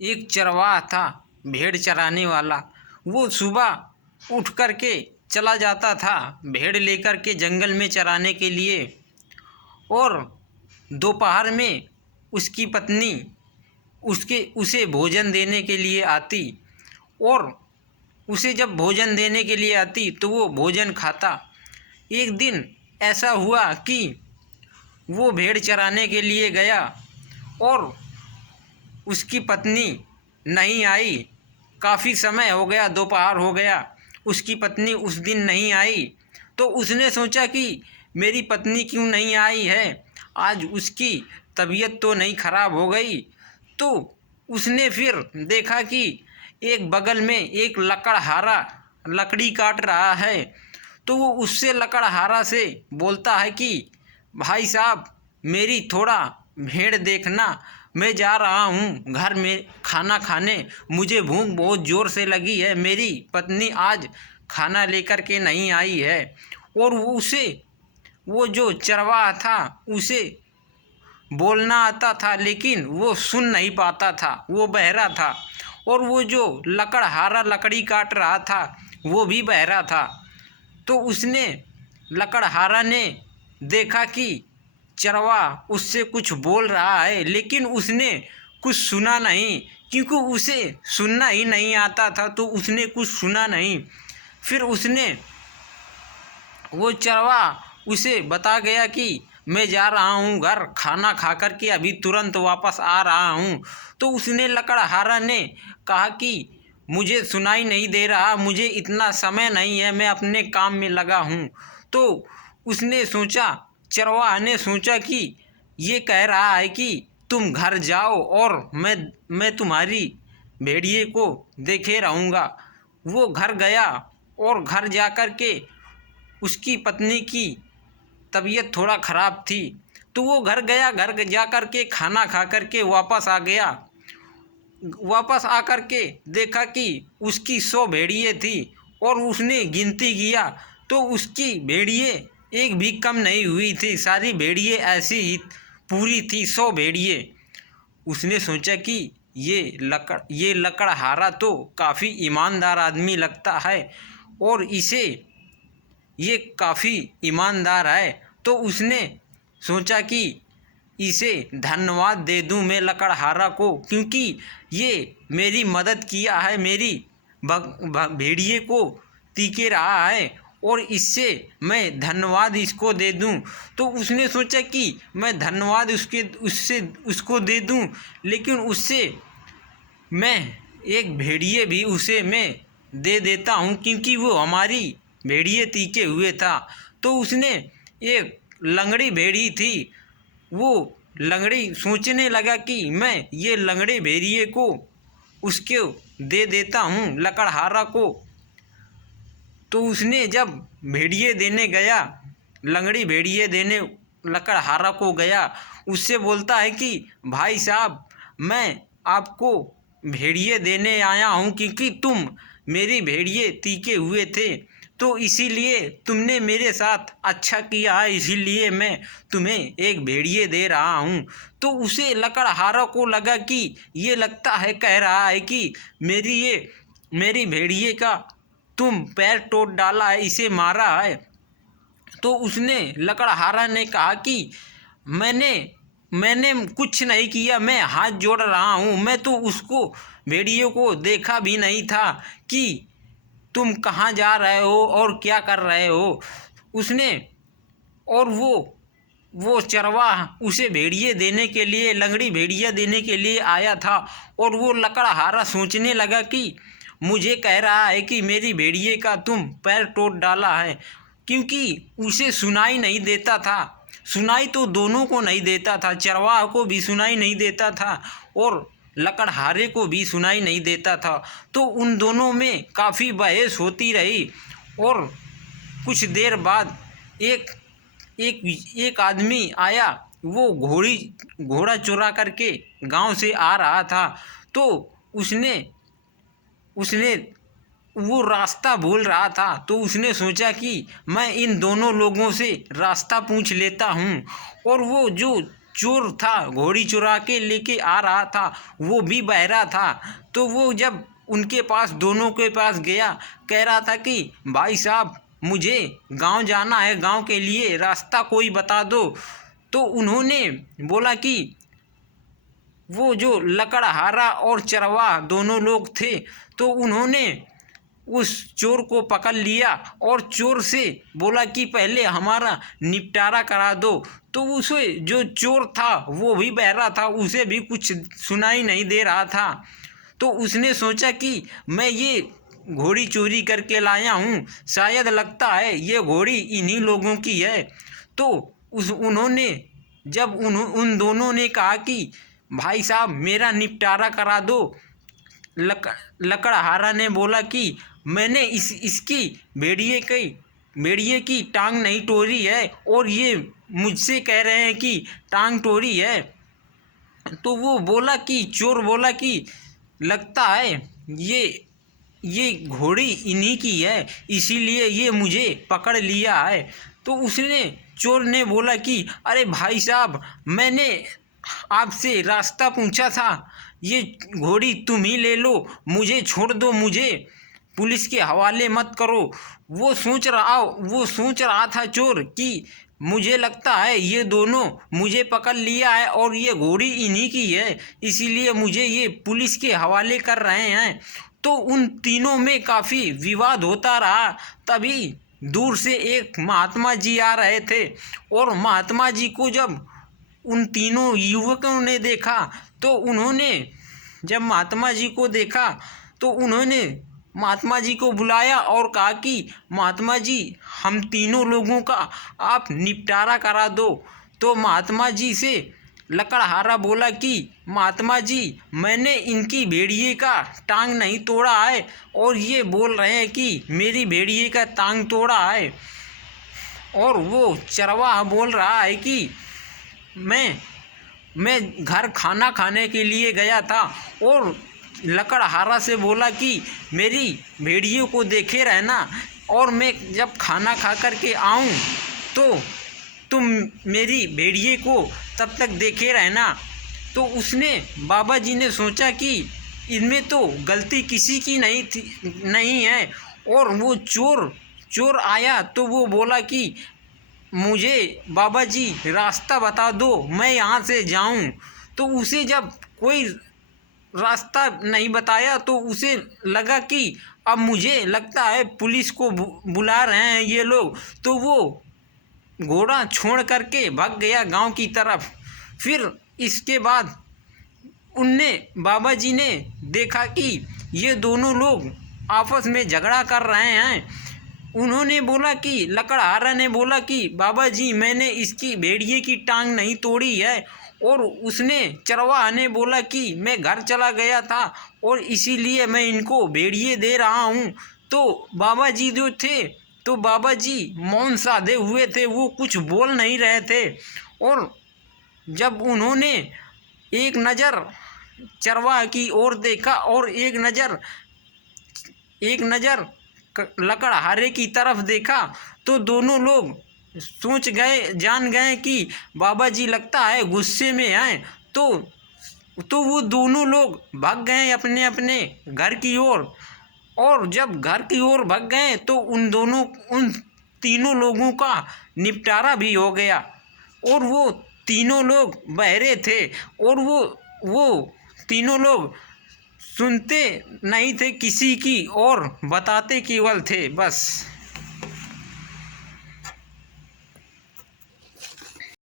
एक चरवाहा था, भेड़ चराने वाला। वो सुबह उठ कर के चला जाता था भेड़ लेकर के जंगल में चराने के लिए। और दोपहर में उसकी पत्नी उसे भोजन देने के लिए आती। और उसे जब भोजन देने के लिए आती तो वो भोजन खाता। एक दिन ऐसा हुआ कि वो भेड़ चराने के लिए गया और उसकी पत्नी नहीं आई। काफ़ी समय हो गया, दोपहर हो गया, उसकी पत्नी उस दिन नहीं आई। तो उसने सोचा कि मेरी पत्नी क्यों नहीं आई है, आज उसकी तबीयत तो नहीं खराब हो गई। तो उसने फिर देखा कि एक बगल में एक लकड़हारा लकड़ी काट रहा है। तो वो उससे लकड़हारा से बोलता है कि भाई साहब, मेरी थोड़ा भेड़ देखना, मैं जा रहा हूँ घर में खाना खाने, मुझे भूख बहुत ज़ोर से लगी है, मेरी पत्नी आज खाना लेकर के नहीं आई है। और वो जो चरवाहा था उसे बोलना आता था, लेकिन वो सुन नहीं पाता था, वो बहरा था। और वो जो लकड़हारा लकड़ी काट रहा था वो भी बहरा था। तो उसने लकड़हारा ने देखा कि चरवाहा उससे कुछ बोल रहा है, लेकिन उसने कुछ सुना नहीं, क्योंकि उसे सुनना ही नहीं आता था, तो उसने कुछ सुना नहीं। फिर वो चरवाहा उसे बता गया कि मैं जा रहा हूँ घर, खाना खा कर के अभी तुरंत वापस आ रहा हूँ। तो उसने लकड़हारा ने कहा कि मुझे सुनाई नहीं दे रहा, मुझे इतना समय नहीं है, मैं अपने काम में लगा हूँ। तो उसने सोचा, चरवाहा ने सोचा कि ये कह रहा है कि तुम घर जाओ और मैं तुम्हारी भेड़िए को देखे रहूँगा। वो घर गया और घर जा कर के उसकी पत्नी की तबीयत थोड़ा ख़राब थी। तो वो घर गया, घर जा कर के खाना खा कर के वापस आ गया। वापस आकर के देखा कि उसकी 100 भेड़िए थी और उसने गिनती किया तो उसकी भेड़िए एक भी कम नहीं हुई थी, सारी भेड़िए ऐसी ही पूरी थी, 100 भेड़िए। उसने सोचा कि ये लकड़हारा तो काफ़ी ईमानदार आदमी लगता है और ये काफ़ी ईमानदार है। तो उसने सोचा कि इसे धन्यवाद दे दूं मैं लकड़हारा को, क्योंकि ये मेरी मदद किया है, मेरी भेड़िए को तीके रहा है और इससे मैं धन्यवाद इसको दे दूं। तो उसने सोचा कि मैं धन्यवाद उसको दे दूं, लेकिन उससे मैं एक भेड़िए भी उसे मैं दे देता हूँ, क्योंकि वो हमारी भेड़िए तीके हुए था। तो उसने एक लंगड़ी भेड़ी थी, वो लंगड़ी सोचने लगा कि मैं ये लंगड़े भेड़िए को उसको दे देता हूँ लकड़हारा को। तो उसने जब भेड़िए देने गया, लंगड़ी भेड़िए देने लकड़हारा को गया, उससे बोलता है कि भाई साहब, मैं आपको भेड़िए देने आया हूँ, क्योंकि तुम मेरी भेड़िए तीके हुए थे, तो इसीलिए तुमने मेरे साथ अच्छा किया है, इसीलिए मैं तुम्हें एक भेड़िए दे रहा हूँ। तो उसे लकड़हारा को लगा कि ये लगता है कह रहा है कि मेरी भेड़िए का तुम पैर तोड़ डाला है, इसे मारा है। तो उसने लकड़हारा ने कहा कि मैंने कुछ नहीं किया, मैं हाथ जोड़ रहा हूँ, मैं तो उसको भेड़िए को देखा भी नहीं था कि तुम कहाँ जा रहे हो और क्या कर रहे हो। उसने और वो चरवाहा उसे भेड़िए देने के लिए, लंगड़ी भेड़िया देने के लिए आया था। और वो लकड़हारा सोचने लगा कि मुझे कह रहा है कि मेरी भेड़िए का तुम पैर तोड़ डाला है, क्योंकि उसे सुनाई नहीं देता था। सुनाई तो दोनों को नहीं देता था, चरवाहा को भी सुनाई नहीं देता था और लकड़हारे को भी सुनाई नहीं देता था। तो उन दोनों में काफ़ी बहस होती रही। और कुछ देर बाद एक आदमी आया, वो घोड़ा चुरा करके गांव से आ रहा था। तो उसने वो रास्ता भूल रहा था, तो उसने सोचा कि मैं इन दोनों लोगों से रास्ता पूछ लेता हूँ। और वो जो चोर था घोड़ी चुरा के लेके आ रहा था, वो भी बहरा था। तो वो जब उनके पास, दोनों के पास गया, कह रहा था कि भाई साहब मुझे गांव जाना है, गांव के लिए रास्ता कोई बता दो। तो उन्होंने बोला कि वो जो लकड़हारा और चरवाहा दोनों लोग थे, तो उन्होंने उस चोर को पकड़ लिया और चोर से बोला कि पहले हमारा निपटारा करा दो। तो उसे, जो चोर था वो भी बहरा था, उसे भी कुछ सुनाई नहीं दे रहा था। तो उसने सोचा कि मैं ये घोड़ी चोरी करके लाया हूँ, शायद लगता है ये घोड़ी इन्हीं लोगों की है। तो उन्होंने, जब उन दोनों ने कहा कि भाई साहब मेरा निपटारा करा दो, लकड़हारा ने बोला कि मैंने इसकी भेड़िए की टांग नहीं तोड़ी है और ये मुझसे कह रहे हैं कि टांग तोड़ी है। तो वो बोला कि, चोर बोला कि लगता है ये घोड़ी इन्हीं की है, इसीलिए ये मुझे पकड़ लिया है। तो उसने, चोर ने बोला कि अरे भाई साहब मैंने आपसे रास्ता पूछा था, ये घोड़ी तुम ही ले लो, मुझे छोड़ दो, मुझे पुलिस के हवाले मत करो। वो सोच रहा था चोर कि मुझे लगता है ये दोनों मुझे पकड़ लिया है और ये घोड़ी इन्हीं की है, इसीलिए मुझे ये पुलिस के हवाले कर रहे हैं। तो उन तीनों में काफ़ी विवाद होता रहा। तभी दूर से एक महात्मा जी आ रहे थे और महात्मा जी को जब उन तीनों युवकों ने देखा, तो उन्होंने, जब महात्मा जी को देखा तो उन्होंने महात्मा जी को बुलाया और कहा कि महात्मा जी हम तीनों लोगों का आप निपटारा करा दो। तो महात्मा जी से लकड़हारा बोला कि महात्मा जी मैंने इनकी भेड़िए का टांग नहीं तोड़ा है और ये बोल रहे हैं कि मेरी भेड़िए का टांग तोड़ा है। और वो चरवाहा बोल रहा है कि मैं घर खाना खाने के लिए गया था और लकड़हारा से बोला कि मेरी भेड़ियों को देखे रहना और मैं जब खाना खा कर के आऊँ तो तुम मेरी भेड़िए को तब तक देखे रहना। तो उसने, बाबा जी ने सोचा कि इनमें तो गलती किसी की नहीं है। और वो चोर आया तो वो बोला कि मुझे बाबा जी रास्ता बता दो, मैं यहाँ से जाऊँ। तो उसे जब कोई रास्ता नहीं बताया तो उसे लगा कि अब मुझे लगता है पुलिस को बुला रहे हैं ये लोग। तो वो घोड़ा छोड़ करके भाग गया गांव की तरफ। फिर इसके बाद बाबा जी ने देखा कि ये दोनों लोग आपस में झगड़ा कर रहे हैं। उन्होंने बोला कि, लकड़हारा ने बोला कि बाबा जी मैंने इसकी भेड़िए की टांग नहीं तोड़ी है। और उसने, चरवाहा ने बोला कि मैं घर चला गया था और इसीलिए मैं इनको भेड़िए दे रहा हूँ। तो बाबा जी जो थे, तो बाबा जी मौन साधे हुए थे, वो कुछ बोल नहीं रहे थे। और जब उन्होंने एक नज़र चरवाहा की ओर देखा और एक नज़र लकड़हारे की तरफ देखा, तो दोनों लोग जान गए कि बाबा जी लगता है गुस्से में हैं। तो वो दोनों लोग भाग गए अपने अपने घर की ओर। और जब घर की ओर भाग गए तो उन तीनों लोगों का निपटारा भी हो गया। और वो तीनों लोग बहरे थे और वो तीनों लोग सुनते नहीं थे किसी की और बताते केवल थे बस।